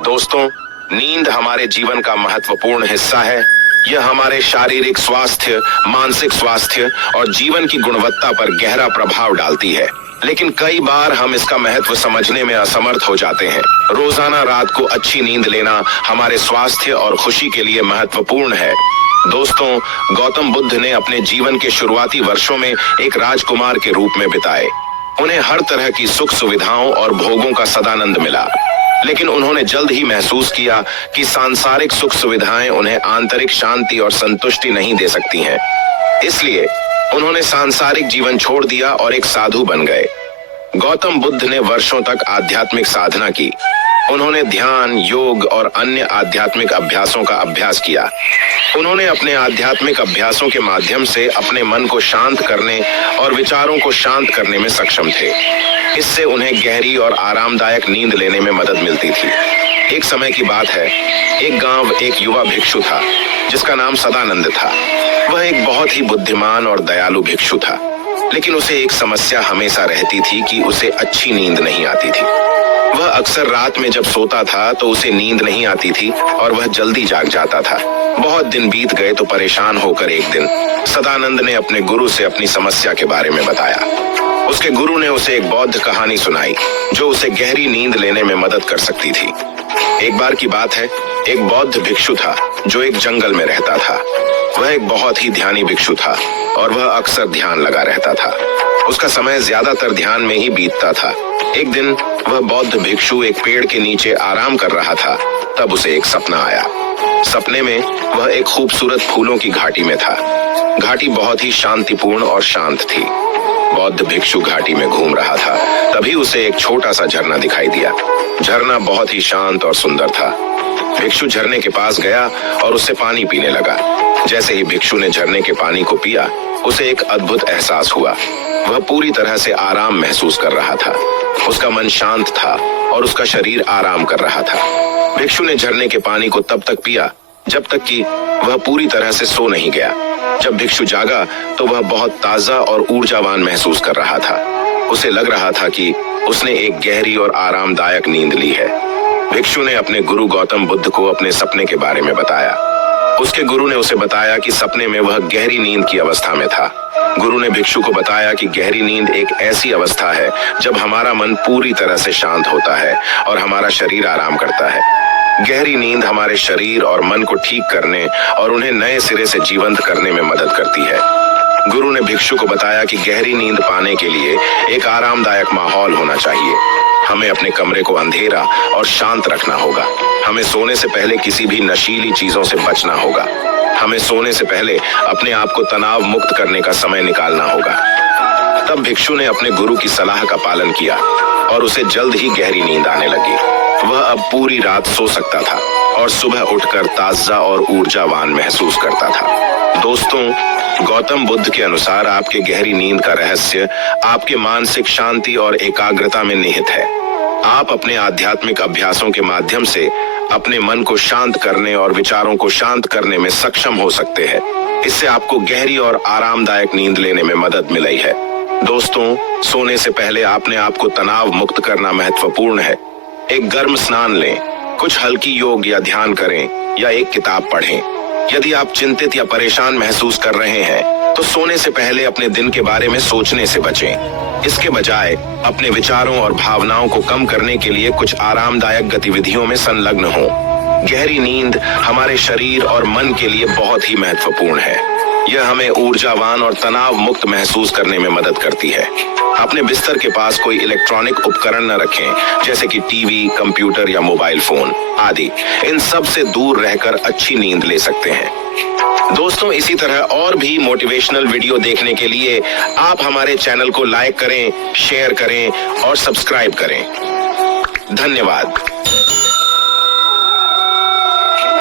दोस्तों, नींद हमारे जीवन का महत्वपूर्ण हिस्सा है। यह हमारे शारीरिक स्वास्थ्य, मानसिक स्वास्थ्य और जीवन की गुणवत्ता पर गहरा प्रभाव डालती है, लेकिन कई बार हम इसका महत्व समझने में असमर्थ हो जाते हैं। रोजाना रात को अच्छी नींद लेना हमारे स्वास्थ्य और खुशी के लिए महत्वपूर्ण है। दोस्तों, गौतम बुद्ध ने अपने जीवन के शुरुआती वर्षों में एक राजकुमार के रूप में बिताए। उन्हें हर तरह की सुख सुविधाओं और भोगों का सदानंद मिला, लेकिन उन्होंने जल्द ही महसूस किया कि सांसारिक सुख सुविधाएं उन्हें आंतरिक शांति और संतुष्टि नहीं दे सकती हैं। इसलिए उन्होंने सांसारिक जीवन छोड़ दिया और एक साधु बन गए। गौतम बुद्ध ने वर्षों तक आध्यात्मिक साधना की। उन्होंने ध्यान, योग और अन्य आध्यात्मिक अभ्यासों का अभ्यास किया। उन्होंने अपने आध्यात्मिक अभ्यासों के माध्यम से अपने मन को शांत करने और विचारों को शांत करने में सक्षम थे। इससे उन्हें गहरी और आरामदायक नींद लेने में मदद मिलती थी। एक समय की बात है, एक गांव एक युवा भिक्षु था जिसका नाम सदानंद था। वह एक बहुत ही बुद्धिमान और दयालु भिक्षु था, लेकिन उसे एक समस्या हमेशा रहती थी कि उसे अच्छी नींद नहीं आती थी। वह अक्सर रात में जब सोता था तो उसे नींद नहीं आती थी और वह जल्दी जाग जाता था। बहुत दिन बीत गए तो परेशान होकर एक दिन सदानंद ने अपने गुरु से अपनी समस्या के बारे में बताया। उसके गुरु ने उसे एक बौद्ध कहानी सुनाई जो उसे गहरी नींद लेने में मदद कर सकती थी। एक बार की बात है, एक बौद्ध भिक्षु था जो एक जंगल में रहता था। वह एक बहुत ही ध्यानी भिक्षु था और वह अक्सर ध्यान लगा रहता था। उसका समय ज्यादातर ध्यान में ही बीतता था। एक दिन वह बौद्ध भिक्षु एक पेड़ के नीचे आराम कर रहा था, तब उसे एक सपना आया। सपने में वह एक खूबसूरत फूलों की घाटी में था। घाटी बहुत ही शांतिपूर्ण और शांत थी। बौद्ध भिक्षु घाटी में घूम रहा था, तभी उसे एक छोटा सा झरना दिखाई दिया। झरना बहुत ही शांत और सुंदर था। भिक्षु झरने के पास गया और उससे पानी पीने लगा। जैसे ही भिक्षु ने झरने के पानी को पिया, उसे एक अद्भुत एहसास हुआ। वह पूरी तरह से आराम महसूस कर रहा था। उसका मन शांत था और उसका शरीर आराम कर रहा था। भिक्षु ने झरने के पानी को तब तक पिया जब तक कि वह पूरी तरह से सो नहीं गया। जब भिक्षु जागा तो वह बहुत ताजा और ऊर्जावान महसूस कर रहा था। उसे लग रहा था कि उसने एक गहरी और आरामदायक नींद ली है। भिक्षु ने अपने गुरु गौतम बुद्ध को अपने सपने के बारे में बताया। उसके गुरु ने उसे बताया कि सपने में वह गहरी नींद की अवस्था में था। गुरु ने भिक्षु को बताया कि गहरी नींद एक ऐसी अवस्था है जब हमारा मन पूरी तरह से शांत होता है और हमारा शरीर आराम करता है। गहरी नींद हमारे शरीर और मन को ठीक करने और उन्हें नए सिरे से जीवंत करने में मदद करती है। गुरु ने भिक्षु को बताया कि गहरी नींद पाने के लिए एक आरामदायक माहौल होना चाहिए। हमें अपने कमरे को अंधेरा और शांत रखना होगा। हमें सोने से पहले किसी भी नशीली चीजों से बचना होगा। हमें सोने से पहले अपने आप को तनाव मुक्त करने का समय निकालना होगा। तब भिक्षु ने अपने गुरु की सलाह का पालन किया और उसे जल्द ही गहरी नींद आने लगी। वह अब पूरी रात सो सकता था और सुबह उठकर ताजा और ऊर्जावान महसूस करता था। दोस्तों, गौतम बुद्ध के अनुसार आपके गहरी नींद का रहस्य आपके मानसिक शांति और एकाग्रता में निहित है। आप अपने आध्यात्मिक अभ्यासों के माध्यम से अपने मन को शांत करने और विचारों को शांत करने में सक्षम हो सकते हैं। इससे आपको गहरी और आरामदायक नींद लेने में मदद मिली है। दोस्तों, सोने से पहले अपने आप को तनाव मुक्त करना महत्वपूर्ण है। एक गर्म स्नान लें, कुछ हल्की योग या ध्यान करें या एक किताब पढ़ें। यदि आप चिंतित या परेशान महसूस कर रहे हैं तो सोने से पहले अपने दिन के बारे में सोचने से बचें। इसके बजाय अपने विचारों और भावनाओं को कम करने के लिए कुछ आरामदायक गतिविधियों में संलग्न हों। गहरी नींद हमारे शरीर और मन के लिए बहुत ही महत्वपूर्ण है। यह हमें ऊर्जावान और तनाव मुक्त महसूस करने में मदद करती है। अपने बिस्तर के पास कोई इलेक्ट्रॉनिक उपकरण न रखें, जैसे कि टीवी, कंप्यूटर या मोबाइल फोन आदि। इन सब से दूर रहकर अच्छी नींद ले सकते हैं। दोस्तों, इसी तरह और भी मोटिवेशनल वीडियो देखने के लिए आप हमारे चैनल को लाइक करें, शेयर करें और सब्सक्राइब करें। धन्यवाद।